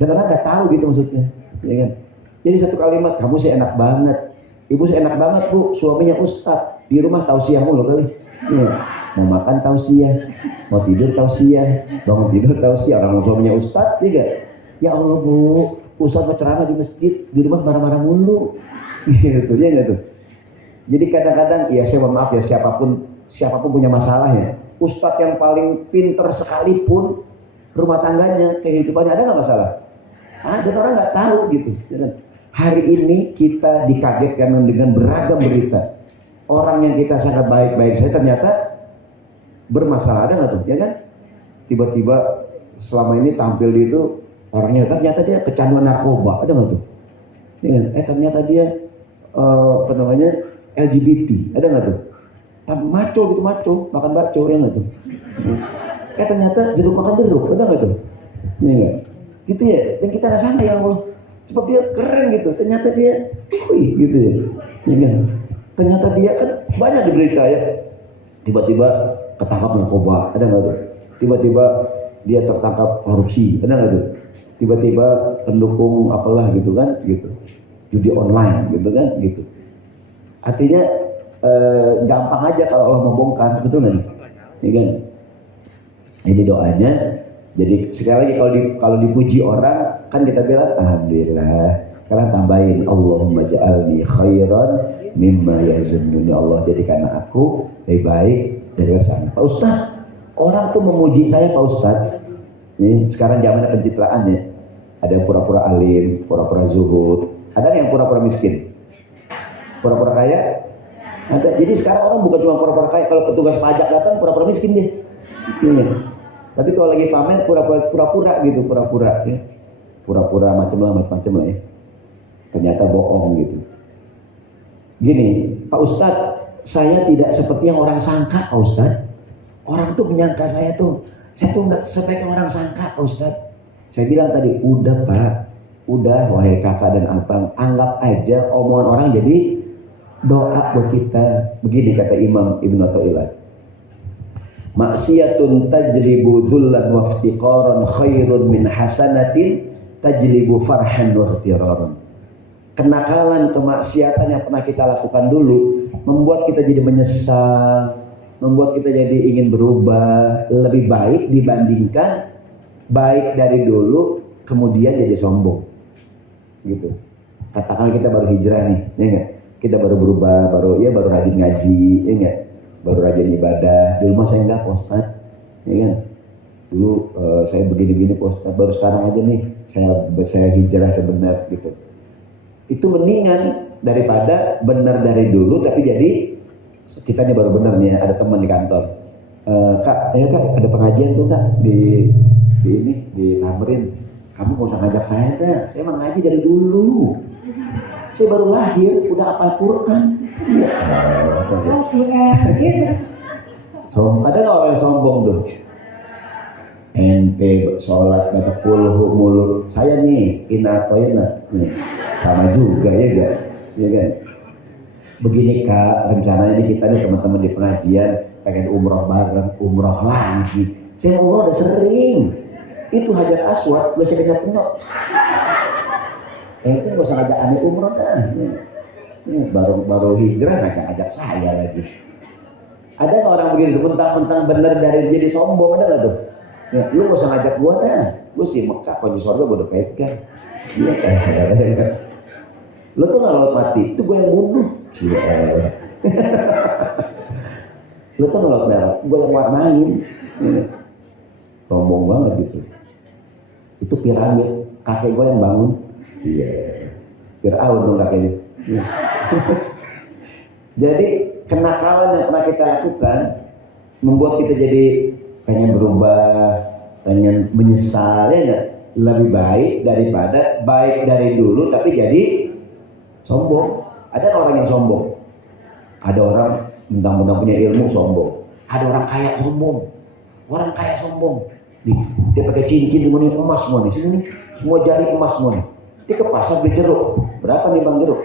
Dan orang nggak tahu gitu maksudnya, ya kan? Jadi satu kalimat, kamu sih enak banget, ibu sih enak banget bu, suaminya ustad, di rumah tausiah mulu kali. Ya. Mau makan tausiah, mau tidur tausiah, bangun tidur tausiah, orang suaminya ustad, juga. Ya Allah bu, ustad berceramah di masjid, di rumah marah-marah mulu, gitu, ya nggak tuh? Jadi kadang-kadang ya saya mohon maaf ya, siapapun punya masalah ya. Ustadz yang paling pinter sekalipun rumah tangganya, kehidupannya ada nggak masalah? Dan orang nggak tahu gitu. Hari ini kita dikagetkan dengan beragam berita. Orang yang kita sangat baik-baik saja ternyata bermasalah, ada nggak tuh? Ya kan? Tiba-tiba selama ini tampil di itu orangnya ternyata dia kecanduan narkoba, ada nggak tuh? Ya kan? Ternyata dia LGBT, ada nggak tuh? Maco gitu, makan bakso, ya nggak tuh? Ternyata jeruk makan jeruk, ada nggak tuh? Ya nggak? Gitu ya, dan kita nggak sangka ya Allah, sebab dia keren gitu, ternyata dia, gitu ya, kan? Ternyata dia kan banyak di berita ya, tiba-tiba ketangkap narkoba, ada nggak tuh? Tiba-tiba dia tertangkap korupsi, ada nggak tuh? Tiba-tiba pendukung apalah gitu kan, gitu, judi online, gitu kan, gitu. Artinya gampang aja kalau Allah membongkar, betul nggak? Ya kan? Ini doanya. Jadi sekali lagi kalau dipuji orang kan kita bilang alhamdulillah. Sekarang tambahin Allahumma ja'alni khairan mimma yazunnuni, Allah jadikan aku lebih baik dari sana. Pak Ustadz, orang tuh memuji saya Pak Ustadz. Nih sekarang zamannya pencitraan ya. Ada yang pura-pura alim, pura-pura zuhud, ada yang pura-pura miskin, pura-pura kaya. Ada. Jadi sekarang orang bukan cuma pura-pura kaya, kalau petugas pajak datang pura-pura miskin dia. Tapi kalau lagi pamer pura-pura gitu, pura-pura ya. Pura-pura macam-macam lah ya. Ternyata bohong gitu. Gini, Pak Ustadz, saya tidak seperti yang orang sangka Pak Ustadz. Orang tuh menyangka saya tuh nggak seperti yang orang sangka Pak Ustadz. Saya bilang tadi, udah Pak, udah wahai kakak dan abang, anggap aja omongan orang jadi doa buat kita. Begini kata Imam Ibn Athaillah, maksiatun tajlibu dhullan wa iftiqaran khairun min hasanatin tajlibu farhan wa ihtiraran. Kenakalan, kemaksiatan yang pernah kita lakukan dulu membuat kita jadi menyesal, membuat kita jadi ingin berubah lebih baik dibandingkan baik dari dulu kemudian jadi sombong gitu. Katakan kita baru hijrah nih, ya enggak? Kita baru berubah, baru rajin ngaji, ya enggak? Baru rajin ibadah. Dulu mah saya enggak Pak Ustadz, ya kan? Dulu saya begini-begini Pak Ustadz, baru sekarang aja nih saya hijrah sebenarnya gitu. Itu mendingan daripada benar dari dulu tapi jadi kita nih baru benar nih, ada teman di kantor, Kak, ada pengajian tuh Kak di Tamrin, kamu gak usah ngajak saya dah, saya emang ngaji dari dulu, saya baru lahir udah hafal Quran. Ada nggak orang yang sombong tuh? Ente sholat baca kulhu mulu, saya nih inatoyna nih sama juga ya gak? Ya kan? Begini Kak, rencananya nih kita nih teman-teman di pengajian pengen umroh bareng, umroh lagi. Saya umroh udah sering, itu Hajar Aswad udah saya penyok. Itu nggak usah ngajak aneh umroh dah. Baru hijrah ngajak saya lagi. Ada nggak orang begitu, mentang-mentang bener dari jadi sombong, ada nggak tuh? Ya, lu gak usah ngajak gua dah, gua sih Mekah, kunci surga gua udah pegang. Iya kan? Lu tuh gak laut mati, itu gua yang bunuh. Lu tuh gak laut merah, gua yang warnain. Sombong banget gitu. Itu piramid, kakek gua yang bangun. Iya, Fir'aun dong kakeknya. Jadi kenakalan yang pernah kita lakukan membuat kita jadi pengen berubah, pengen menyesal, ya gak? Lebih baik daripada baik dari dulu tapi jadi sombong. Ada orang yang sombong, ada orang mentang-mentang punya ilmu sombong, ada orang kaya sombong, nih dia pakai cincin semua nih, emas semua nih, sini nih semua jari emas semua nih, dia ke pasar beli jeruk, berapa nih bang jeruk?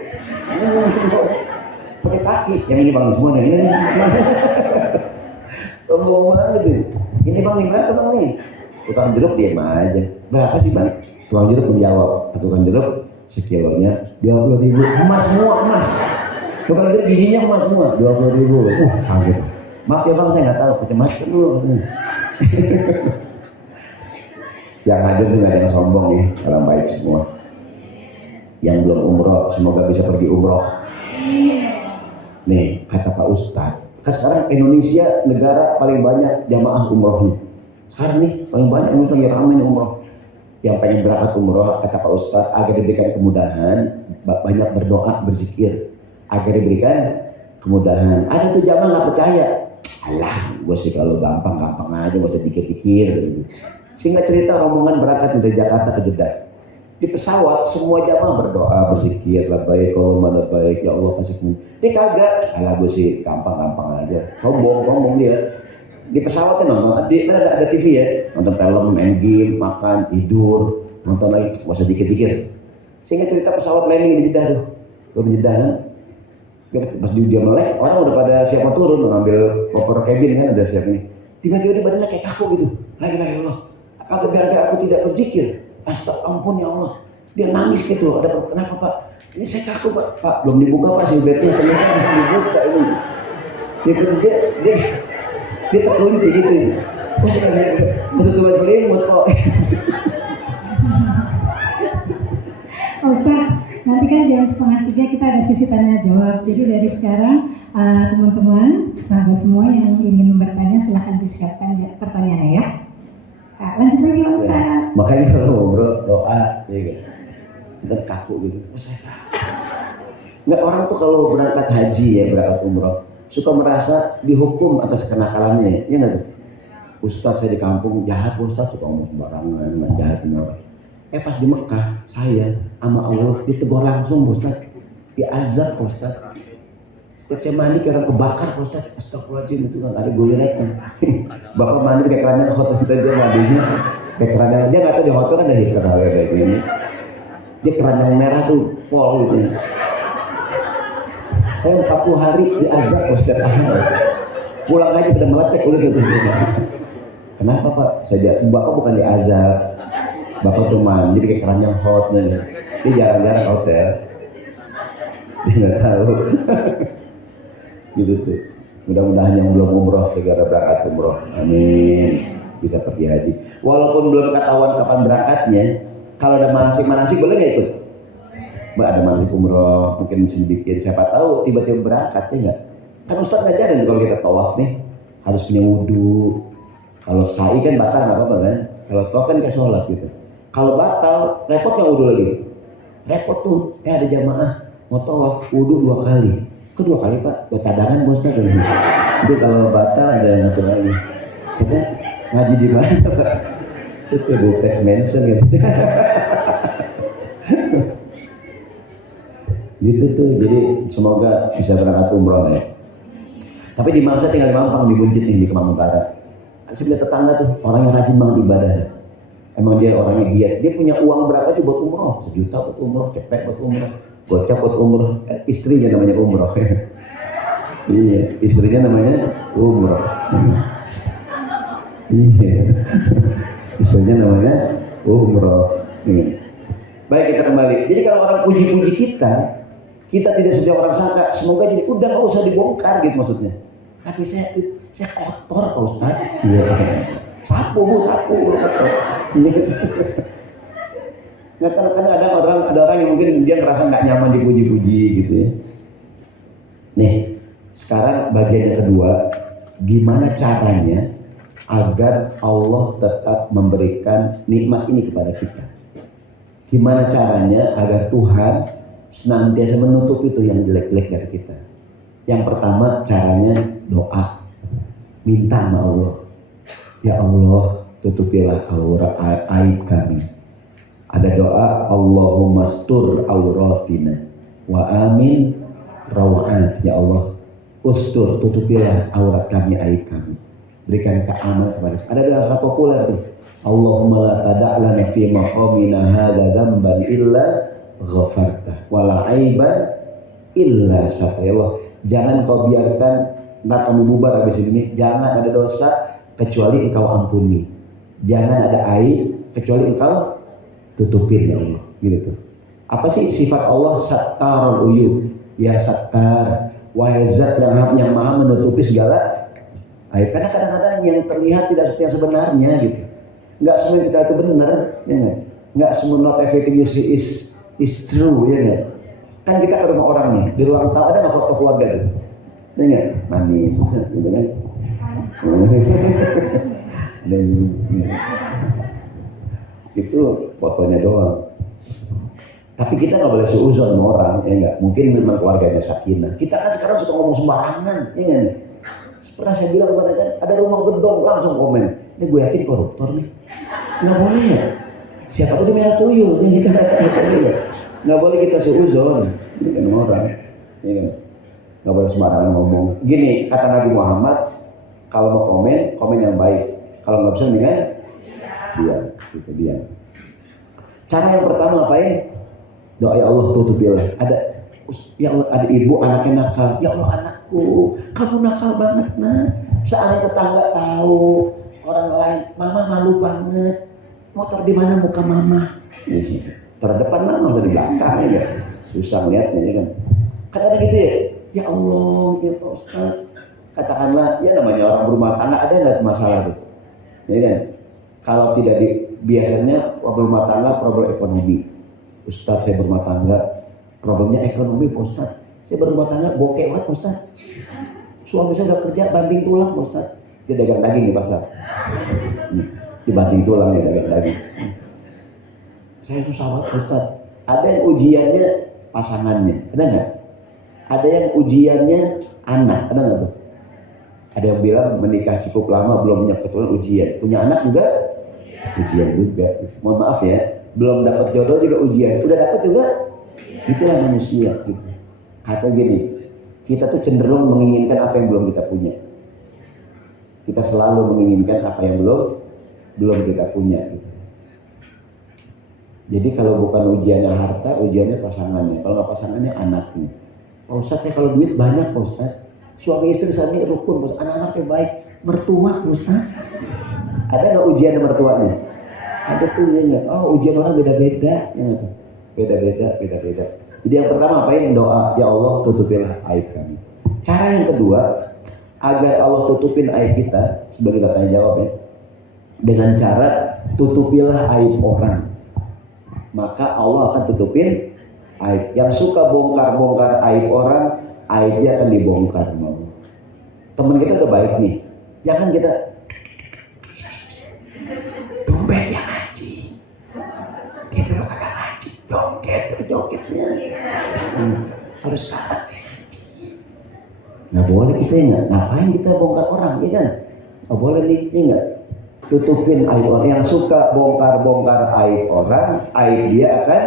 Pakai kaki, yang ini bang semua nih, ini sombong banget nih. Ini bang nih berapa bang nih? Tukang jeruk diam aja. Berapa sih bang? Tukang jeruk menjawab. Tukang jeruk sekilonya 20.000. Emas semua, emas. Tukang jeruk giginya emas semua 20.000. Kaget. Maaf ya bang, saya nggak tahu. Macam-macam lu. Yang hadir tuh nggak ada yang sombong nih, orang baik semua. Yang belum umroh, semoga bisa pergi umroh. Nih kata Pak Ustadz, kan sekarang Indonesia negara paling banyak jamaah umrohnya. Sekarang nih paling banyak Indonesia lagi ramai nih umroh. Yang pengen berangkat umroh kata Pak Ustadz agar diberikan kemudahan, banyak berdoa berzikir agar diberikan kemudahan. Ada tuh jamaah nggak percaya, alah gue sih kalau gampang-gampang aja gak usah dikir-dikir gitu. Singkat cerita rombongan berangkat dari Jakarta ke Jeddah. Di pesawat semua jamaah berdoa berzikir labbaik Allahumma labbaik ya Allah kasih kemudahan. Dia kagak, alah gue sih gampang-gampang aja, sombong dia. Di pesawatnya nonton, ada TV ya, nonton film, main game, makan, tidur, nonton lagi, gak usah dikit-dikit. Sehingga cerita pesawat landing di Jeddah tuh, turun Jeddah kan, pas dia melek, orang udah pada siap mau turun, ngambil koper cabin kan ada siap nih. Tiba-tiba dia badannya kayak kaku gitu, lagi Allah, apa gara-gara aku tidak berzikir, ampun ya Allah. Dia nangis gitu, ada kenapa Pak? Ini saya kaku Pak, belum dibuka Pak seatbeltnya, ternyata belum dibuka ini. Dia terkunci gitu. Terus ketutupan selimut kok. Ustaz, nanti kan jam 2:30 kita ada sesi tanya jawab. Jadi dari sekarang teman-teman, sahabat semua yang ingin bertanya silahkan disiapkan pertanyaannya ya. Lanjut lagi Ustaz. Ya, makanya kalau ngobrol doa, ya kan. Kita kaku gitu. Nggak, orang tuh kalau berangkat haji ya, berangkat umroh, suka merasa dihukum atas kenakalannya, ya nggak tuh? Ustadz saya di kampung jahat, Ustadz suka ngomong sembarangan, jahat kenapa? Pas di Mekah saya sama Allah ditegur langsung Ustadz, diazab Ustadz. Setiap saya mandi kayak orang kebakar Ustadz, astagfirullahaladzim itu kan ada gulirannya. Bapak mandi kayak keranjang hotel kita dia mandinya kayak keranjang, dia nggak tahu di hotel ada heater kayak gini. Dia keranjang merah tuh pol gitu. Saya 40 hari diazab Ustadz. Pulang aja pada meletek udah gitu. Kenapa Pak? Bapak bukan diazab. Bapak tuh mandi kayak keranjang hot dan dia jarang-jarang hotel. Dia nggak tahu. Gitu tuh. Mudah-mudahan yang belum umroh segera berangkat umroh. Amin. Bisa pergi haji. Walaupun belum ketahuan kapan berangkatnya, kalau ada manasik boleh nggak ikut? Mbak ada manasik umroh, mungkin sedikit. Siapa tahu tiba-tiba berangkat ya nggak? Kan Ustadz ngajarin kalau kita tawaf nih harus punya wudhu. Kalau sa'i kan batal nggak apa-apa kan? Kalau tawaf kan kayak sholat gitu. Kalau batal repot nggak wudhu lagi? Repot tuh. Ada jamaah mau tawaf wudhu 2 kali. Kok 2 kali Pak? Buat cadangan bosnya kan? Jadi kalau batal ada yang ngatur lagi. Saya ngaji di mana Pak? Itu di text mention gitu. Gitu tuh. Jadi semoga bisa berangkat umroh ya. Tapi di Malang saya tinggal di Mampang, di Buncit nih, di Kemang Utara. Saya lihat tetangga tuh orang yang rajin banget ibadah. Emang dia orangnya giat. Dia punya uang berapa aja buat umroh? 1 juta buat umroh, cepet buat umroh, gocap buat umroh. Istrinya namanya umroh. Iya, istrinya namanya umroh. Iya, istrinya namanya umroh. Baik, kita kembali. Jadi kalau orang puji-puji kita tidak sejauh orang sangka. Semoga jadi udah nggak usah dibongkar gitu maksudnya. Tapi saya kotor Pak Ustadz. Iya. Sapu. Nggak, kan ada orang yang mungkin dia ngerasa nggak nyaman dipuji-puji gitu ya. Nih, sekarang bagian yang kedua, gimana caranya agar Allah tetap memberikan nikmat ini kepada kita? Gimana caranya agar Tuhan senantiasa menutup itu yang jelek-jelek dari kita? Yang pertama caranya doa, minta sama Allah. Ya Allah, tutupilah aib kami. Ada doa Allahumma stur auratina wa amin rawat. Ya Allah, ustur, tutupilah aurat kami, aib kami, berikan keamanan kepada kami. Ada doa populer tuh, Allahumma la tada'lana fi maqamina hadza dzamban illa ghafartah wa la aiban illa satai. Allah, jangan kau biarkan ntar kami bubar habis ini, jangan ada dosa kecuali engkau ampuni, jangan ada aib kecuali engkau tutupin ya Allah. Gitu tuh. Apa sih sifat Allah? Sattarul uyub. Ya Sattar, wahai zat yang maha menutupi segala aib. Karena kadang-kadang yang terlihat tidak seperti yang sebenarnya gitu. Nggak semua kita itu benar, ya nggak? Nggak semua not everything you see is true, ya nggak? Kan kita ke rumah orang nih, di ruang tamu ada nggak foto keluarga tuh? Ingat manis, gitu kan? Dan itu fotonya doang. Tapi kita nggak boleh seuzon sama orang, ya nggak? Mungkin memang keluarganya sakinah. Kita kan sekarang suka ngomong sembarangan, ya nggak nih? Pernah saya bilang kepada kan, ada rumah gedong langsung komen. Ini gue yakin koruptor nih. Nggak boleh ya. Siapa tuh dia merah tuyul, ya kita nggak boleh kita seuzon dengan orang, ya kan? Nggak boleh sembarangan ngomong. Gini kata Nabi Muhammad, kalau mau komen yang baik. Kalau nggak bisa dengan diam, gitu diam. Cara yang pertama ngapain? Doa ya Allah tutupilah. Ya Allah, ada ibu anaknya nakal. Ya Allah anakku, kamu nakal banget nak. Seandainya tetangga tahu, orang lain, mama malu banget. Motor di mana muka mama? Terdepan lah, masa di belakang ya. Susah melihatnya ya kan. Kadang gitu ya. Ya Allah, ya Pak Ustaz. Katakanlah, ya namanya orang berumah tangga ada nggak masalah tuh? Ya kan? Kalau tidak biasanya problem rumah tangga problem ekonomi. Ustaz saya berumah tangga, problemnya ekonomi Pak Ustaz. Saya berumah tangga bokeh banget Pak Ustaz. Suami saya udah kerja banting tulang Pak Ustaz. Dia dagang daging di pasar. Dibanting tulang ya dagang daging. Saya susah banget Pak Ustaz. Ada yang ujiannya pasangannya, ada nggak? Ada yang ujiannya anak, ada nggak tuh? Ada yang bilang menikah cukup lama belum punya keturunan ujian, punya anak juga ujian juga. Mohon maaf ya, belum dapat jodoh juga ujian, udah dapat juga. Itulah manusia gitu. Kata gini, kita tuh cenderung menginginkan apa yang belum kita punya. Kita selalu menginginkan apa yang belum kita punya. Gitu. Jadi kalau bukan ujiannya harta, ujiannya pasangannya. Kalau nggak pasangannya, anaknya. Pak Ustadz, saya kalau duit banyak Pak Ustadz. Suami istri sami rukun, Pak Ustadz. Anak-anaknya baik. Mertua Pak Ustadz. Ada nggak ujian mertuanya? Ada tuh ya nggak? Oh ujian orang beda-beda. Ya, beda-beda. Jadi yang pertama apain? Doa. Ya Allah tutupilah aib kami. Cara yang kedua, agar Allah tutupin aib kita, sebagai kita tanya jawab ya. Dengan cara tutupilah aib orang. Maka Allah akan tutupin aib. Yang suka bongkar-bongkar aib orang, aibnya akan dibongkar. Teman kita udah baik nih, jangan kita tumben ya ngaji, dia dulu kagak ngaji, jogetnya harus saat ya ngaji. Nah boleh kita ya nggak? Ngapain kita bongkar orang, ya kan? Oh, boleh nih, ya nggak? Tutupin aib orang. Yang suka bongkar-bongkar aib orang, aib dia akan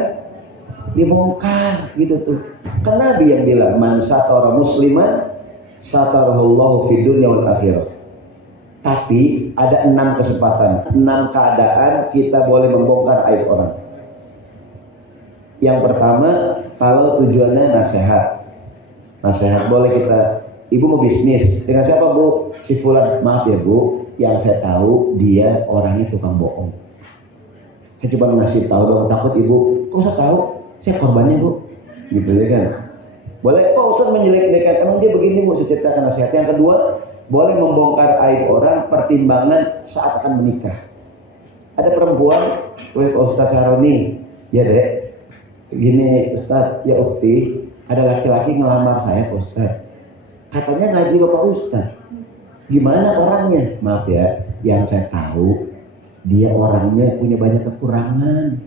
dibongkar gitu tuh. Kan Nabi yang bilang, man satara musliman satarahullahu fid dunya wal akhirah. Tapi ada 6 kesempatan, 6 keadaan kita boleh membongkar aib orang. Yang pertama, kalau tujuannya nasihat. Nasihat boleh kita, ibu mau bisnis dengan siapa Bu? Si fulan. Maaf ya Bu, yang saya tahu dia orangnya tukang bohong. Saya coba ngasih tahu dong, takut ibu. Kok saya tahu? Saya korbannya Bu. Gitu ya kan. Boleh Pak Ustaz menjelek-jelekan, emang dia begini Bu, saya ceritakan nasihat. Yang kedua, boleh membongkar aib orang pertimbangan saat akan menikah. Ada perempuan, Pak Ustaz Saroni, ya Dek, gini Ustaz, ya Ukti, ada laki-laki ngelamar saya Pak Ustaz. Katanya ngaji Bapak Ustaz. Gimana orangnya? Maaf ya, yang saya tahu dia orangnya punya banyak kekurangan.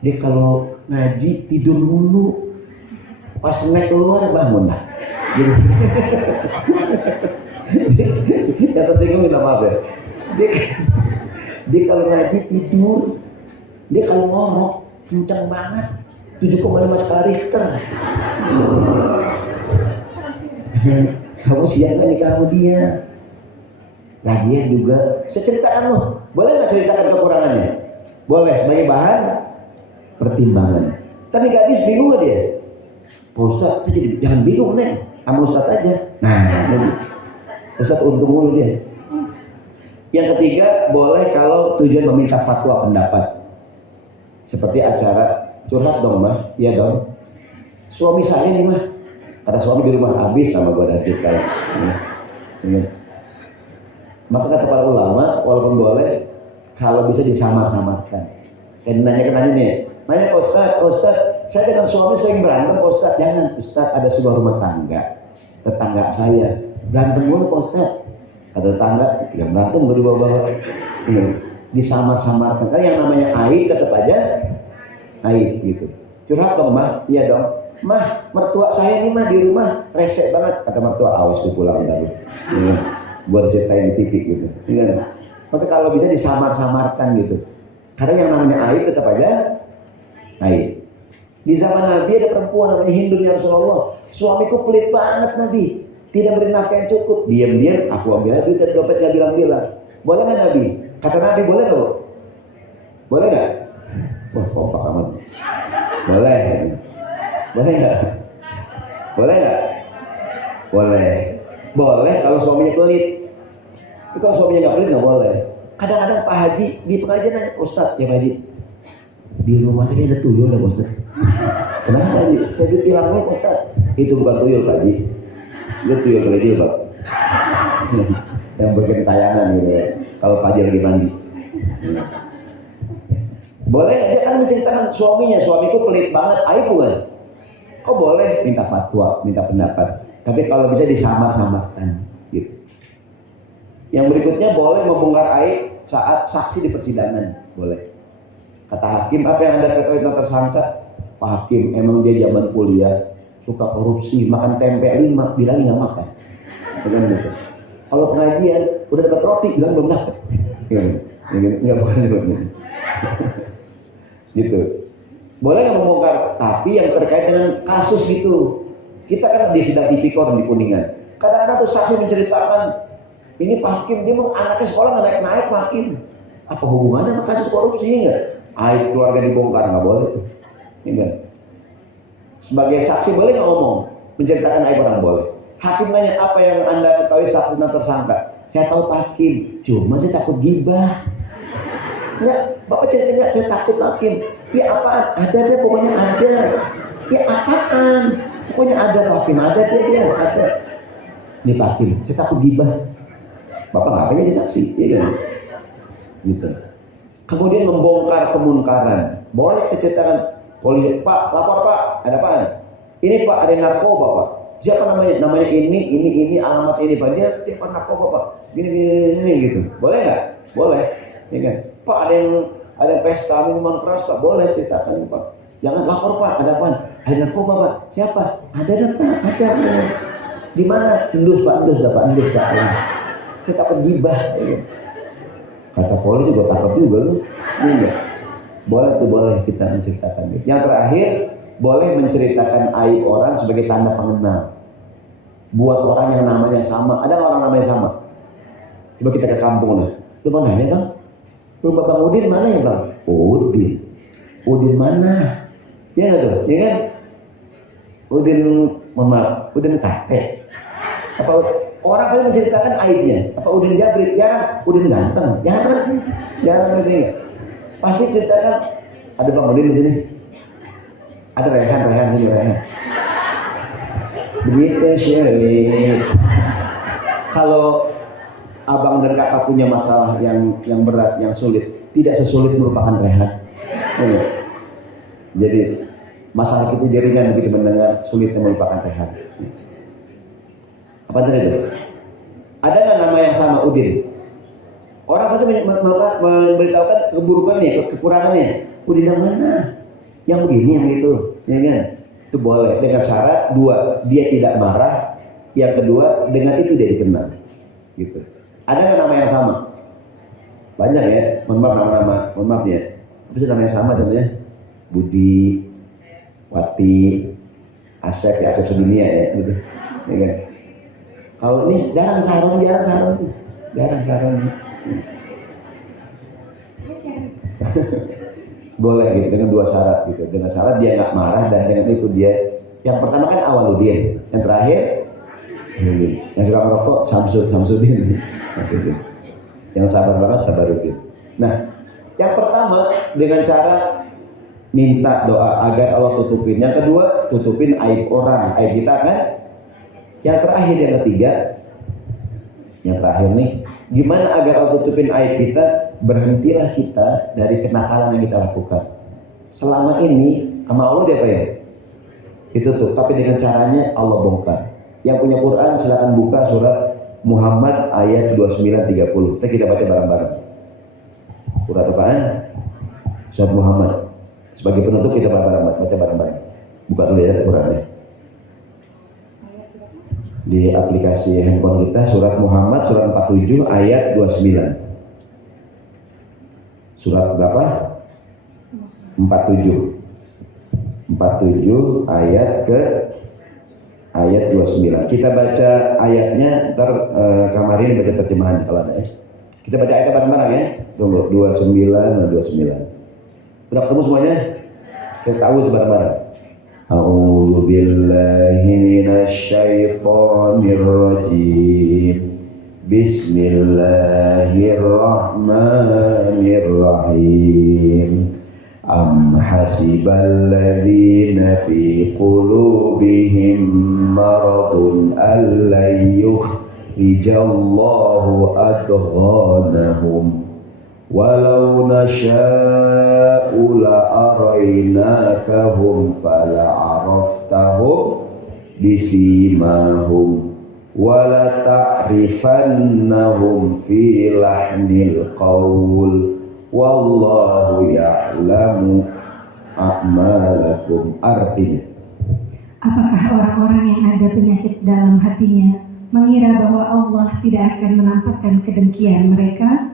Dia kalau ngaji tidur mulu. Pas snack keluar bangun dah. Dia tersinggung minta maaf ya. Dia kalau ngaji tidur. Dia kalau ngorok kencang banget. 7,5 skala Richter. Kamu siap gak nikah sama dia? Lagian juga, saya ceritakan loh. Boleh gak ceritakan kekurangannya? Boleh, sebagai bahan pertimbangan. Tapi gadis bingung gak dia? Pak Ustaz, jadi jangan bingung Nek, sama Ustaz aja. Nah, Ustaz untung mulu dia. Yang ketiga, boleh kalau tujuan meminta fatwa pendapat. Seperti acara curhat dong Mbah, iya dong. Suami saya nih Mbah, kata suami di rumah habis sama gua dan kita. Maka kata para ulama, walaupun boleh, kalau bisa disamar-samarkan. Dan nanya nih, nanya Ustaz, saya dengan suami sering berantem Ustaz. Jangan Ustaz, ada sebuah rumah tangga. tetangga saya berantem mulu Pak Ustaz. Kata tetangga, ya berantem gak dibawa-bawa. Disamar-samarkan. Karena yang namanya aib tetap aja aib gitu. Curhat dong mah, iya dong. Mah, mertua saya nih mah di rumah resek banget. Kata mertua, awas tuh pulang dulu. Buat ceritain TV gitu. Iya. Maka kalau bisa disamar-samarkan gitu. Karena yang namanya aib tetap aja aib. Di zaman Nabi ada perempuan namanya Hindu ya Rasulullah. Suamiku pelit banget Nabi. Tidak beri nafkah yang cukup. Diam-diam aku ambil duit dan dompet gak bilang-bilang. Boleh nggak Nabi? Kata Nabi boleh nggak? Boleh nggak? Wah kompak amat. Boleh. Boleh nggak? Boleh nggak? Boleh. Boleh kalau suaminya pelit. Tapi kalau suaminya nggak pelit nggak boleh. Kadang-kadang Pak Haji di pengajian nanya, Ustaz ya Pak Haji, di rumah saya ada tuyul ya Pak Ustaz. Kenapa Pak Haji? Saya bilang Pak Ustaz, itu bukan tuyul Pak Haji. Itu tuyul kecil Pak. Yang bergentayangan gitu ya. Kalau Pak Haji lagi mandi. Boleh, dia kan menceritakan suaminya, suamiku pelit banget, aib bukan? Kok boleh minta fatwa, minta pendapat. Tapi kalau bisa disamar-samarkan gitu. Yang berikutnya boleh membongkar aib saat saksi di persidangan, boleh. Kata hakim, apa yang Anda ketahui tentang tersangka? Pak Hakim, emang dia zaman kuliah suka korupsi, makan tempe 5, bilang nggak makan. Gitu. Kalau pengajian udah dapat roti, bilang belum dapat. Nggak boleh. Gitu. Boleh nggak membongkar? Tapi yang terkait dengan kasus itu, kita kan di sidang tipikor di Kuningan. Kadang-kadang tuh saksi menceritakan, ini Pak Hakim dia mau anaknya sekolah nggak naik-naik Pak Hakim. Apa hubungannya sama kasus korupsi ini nggak? Aib keluarga dibongkar nggak boleh tuh. Enggak. Sebagai saksi boleh nggak ngomong, menceritakan aib orang boleh. Hakim nanya apa yang Anda ketahui saksi tentang tersangka? Saya tahu Pak Hakim, cuma saya takut gibah. Enggak, Bapak cerita enggak, saya takut Hakim. Ya apaan? Ada deh, pokoknya ada. Ya apaan? Pokoknya ada Pak Hakim, ada dia, ada. Nih Pak Hakim, saya takut gibah. Bapak ngapain jadi saksi? Iya kan? Gitu. Kemudian membongkar kemunkaran. Boleh diceritakan, polisi, Pak, lapor Pak, ada apaan? Ini Pak, ada narkoba Pak. Siapa namanya? Namanya ini, alamat ini Pak. Dia Pak narkoba Pak. Gini gitu. Boleh nggak? Boleh. Ya kan? Pak, ada pesta minuman keras Pak. Boleh ceritakan Pak. Jangan lapor Pak, ada apaan? Ada narkoba Pak. Siapa? Ada Pak, ada. Di mana? Endus Pak. Saya takut gibah. Ya. Kata polisi, gue takut juga lu. Iya. Boleh kita menceritakan. Yang terakhir, boleh menceritakan aib orang sebagai tanda pengenal. Buat orang yang namanya sama. Ada orang namanya sama? Coba kita ke kampung lah. Lu mana ya Bang? Rumah Bang Udin mana ya Bang? Udin mana? Ya nggak tuh? Ya kan? Udin kakek. Apa orang kalian menceritakan aibnya? Apa Udin Jabrik? Jarang. Udin ganteng? Jarang gitu ya. Pasti ceritakan ada Bang Udin di sini. Ada Rehan sini Rehan. Begitu Shirley. Kalau abang dan kakak punya masalah yang berat, yang sulit, tidak sesulit merupakan Rehan. Jadi masalah kita dirinya begitu mendengar sulitnya merupakan Rehan. Apa tadi itu? Ada nggak nama yang sama Udin? Orang pasti memberitahukan keburukannya, kekurangannya. Udin yang mana? Yang begini, yang itu, ya kan? Itu boleh dengan syarat dua, dia tidak marah. Yang kedua, dengan itu dia dikenal. Gitu. Ada nggak nama yang sama? Banyak ya. Mohon maaf ya. Apa sih nama yang sama contohnya? Budi, Wati, Asep ya, Asep sedunia ya, gitu. Ya kan? Kalau ini jarang saron. Boleh gitu dengan dua syarat gitu. Dengan syarat dia nggak marah dan dengan itu dia. Yang pertama kan Awaludin, yang terakhir yang suka merokok Samsudin. Yang sabar banget Sabarudin. Nah, yang pertama dengan cara minta doa agar Allah tutupin. Yang kedua tutupin aib orang, aib kita kan. Yang terakhir, yang ketiga, yang terakhir nih, gimana agar Allah tutupin aib kita? Berhentilah kita dari kenakalan yang kita lakukan. Selama ini sama Allah dia apa ya? Itu tuh, tapi dengan caranya Allah bongkar. Yang punya Quran silakan buka surat Muhammad ayat 29-30. Kita baca bareng-bareng. Surat apaan? Surat Muhammad. Sebagai penutup kita baca bareng-bareng. Buka dulu ya Qurannya. Di aplikasi handphone kita surat Muhammad surat 47 ayat 29. Surat berapa? 47 ayat 29. Kita baca ayatnya, ntar kamar ini baca terjemahan kalau ada ya. Kita baca ayat bareng-bareng ya. Tunggu 29. Udah ketemu semuanya? Kita tahu bareng-bareng. A'udzu billahi minasyaitonir rajim. Bismillahirrahmanirrahim. Am hasibal ladzina fi qulubihim maradun allan yukhrijallahu adghanahum walau nasha'u la'araynakahum fala'araftahum bisimahum wala ta'rifannahum fi lahnil qawl wallahu ya'lamu a'malakum. Artinya, apakah orang-orang yang ada penyakit dalam hatinya mengira bahwa Allah tidak akan menampakkan kedengkian mereka?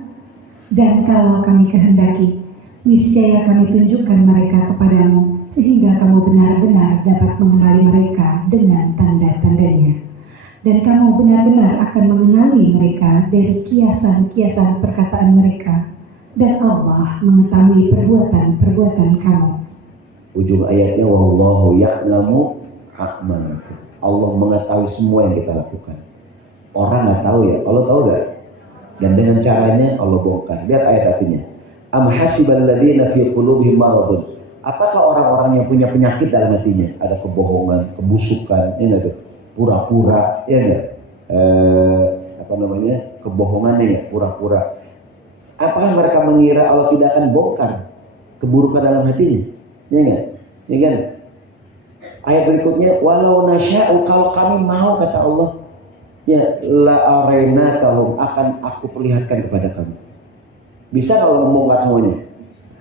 Dan kalau kami kehendaki, niscaya kami tunjukkan mereka kepadamu, sehingga kamu benar-benar dapat mengenali mereka dengan tanda-tandanya. Dan kamu benar-benar akan mengenali mereka dari kiasan-kiasan perkataan mereka. Dan Allah mengetahui perbuatan-perbuatan kamu. Ujung ayatnya, wallahu ya'lamu a'malakum. Allah mengetahui semua yang kita lakukan. Orang nggak tahu ya, Allah tahu nggak? Dan dengan caranya Allah bongkar. Lihat ayat artinya. Am hasibal ladzina fi qulubihim maradun. Apakah orang-orang yang punya penyakit dalam hatinya? Ada kebohongan, kebusukan, ya enggak tuh? Pura-pura, ya enggak? Kebohongannya ya, pura-pura. Apakah mereka mengira Allah tidak akan bongkar keburukan dalam hatinya? Ya enggak? Ya kan? Ayat berikutnya, walau nasya'u, kalau kami mau, kata Allah, ya la arena kahum, akan aku perlihatkan kepada kamu. Bisa kalau membongkar semuanya?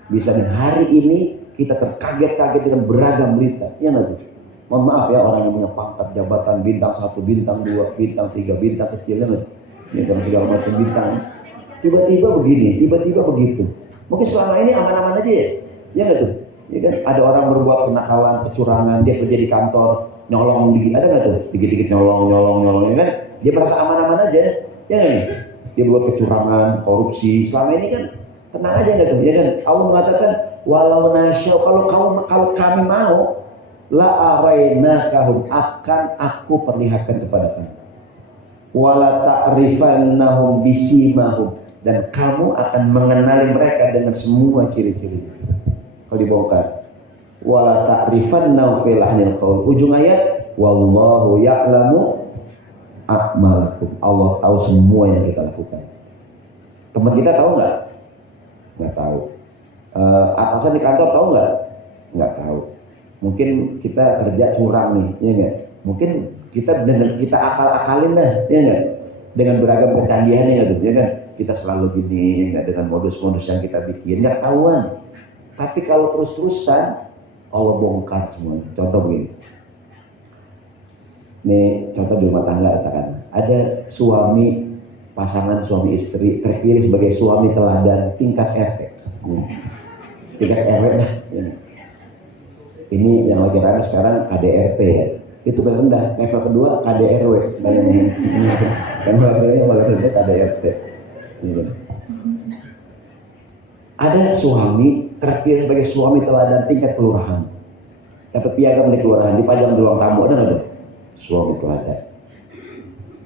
Bisa. Nih hari ini kita terkaget-kaget dengan beragam berita, ya nggak? Mohon maaf ya, orang yang punya pangkat jabatan bintang 1, bintang 2, bintang 3, bintang kecil, ya nggak? Ini dengan segala macam bintang. Tiba-tiba begini, tiba-tiba begitu. Mungkin selama ini aman-aman aja ya, ya nggak tuh? Ya kan? Ada orang berbuat kenakalan, kecurangan, dia kerja di kantor, nyolong dikit, ada nggak tuh? Dikit-dikit nyolong, ya kan? Dia merasa aman-aman aja, ya kan? Dia buat kecurangan, korupsi. Selama ini kan tenang aja nggak tuh? Ya kan? Allah mengatakan, walau nasya, kalau kami mau, la arainakahum, akan aku perlihatkan kepada kamu. Wala ta'rifannahum bisimahum, dan kamu akan mengenali mereka dengan semua ciri-ciri. Kalau dibongkar, wala ta'rifannahum fil lahnil qaul. Ujung ayat, wallahu ya'lamu a'malakum. Allah tahu semua yang kita lakukan. Teman kita tahu nggak? Nggak tahu. Atasan di kantor tahu nggak? Nggak tahu. Mungkin kita kerja curang nih, ya nggak? Mungkin kita akal-akalin dah, ya nggak? Dengan beragam kecanggihan ya kan? Kita selalu gini, ya nggak? Dengan modus-modus yang kita bikin, nggak tahuan. Tapi kalau terus-terusan, Allah bongkar semuanya. Contoh begini. Nih contoh di rumah tangga, katakan ada suami, pasangan suami istri terpilih sebagai suami teladan tingkat RT, tingkat RW dah. Ini yang lagi ramai sekarang KDRT ya. Itu paling rendah. Level kedua KDRW. Yang paling rendah KDRT. Ada suami terpilih sebagai suami teladan tingkat kelurahan. Dapat piagam di kelurahan, dipajang di ruang tamu, ada nggak tuh? Suami teladan.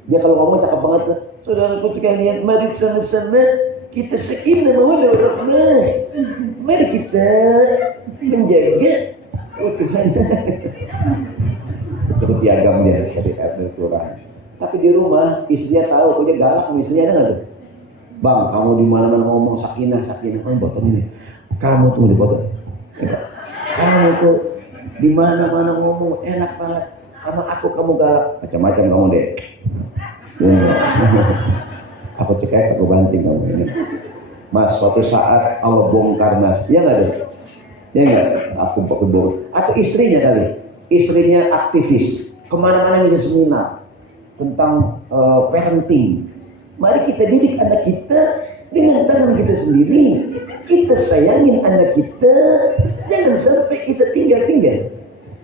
Dia kalau ngomong cakep banget tuh. Saudaraku sekalian, mari sama-sama kita sakinah mawaddah warahmah. Mari kita menjaga utuhan. Itu piagam dia syariat dari kelurahan. Tapi di rumah istrinya tahu, punya galak, istrinya ada nggak tuh? Bang, kamu di mana-mana ngomong sakinah, kamu botol ini. Kamu tuh di botol. Kamu tuh di mana-mana ngomong enak banget. Karena aku kamu galak, macam-macam kamu deh. Ya. Aku cekek, aku banting kamu ini. Mas, suatu saat Allah bongkar mas, ya nggak deh? Ya nggak? Aku pakai bongkar. Atau istrinya kali, istrinya aktivis, kemana-mana bisa seminar tentang parenting. Mari kita didik anak kita dengan tangan kita sendiri. Kita sayangin anak kita, jangan sampai kita tinggal-tinggal.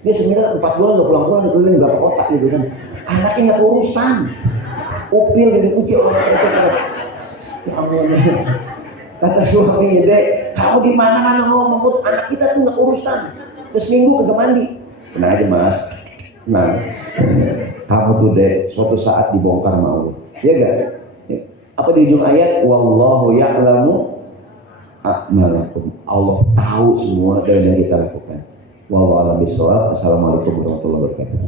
Dia seminar 4 bulan udah pulang-pulang keliling berapa kotak gitu kan. Anaknya nggak urusan. Upil dan uji orang-orang. Ya ampun. Kata suaminya, Dek, kamu di mana-mana ngomong, anak kita tuh nggak urusan. Terus minggu kagak mandi. Tenang aja mas. Nah, kamu tuh Dek, suatu saat dibongkar mau. Iya gak? Apa di ujung ayat? Wallahu ya'lamu a'malakum. Allah tahu semua dari yang kita lakukan. Wallahu a'lam bishawab. Assalamualaikum warahmatullahi wabarakatuh.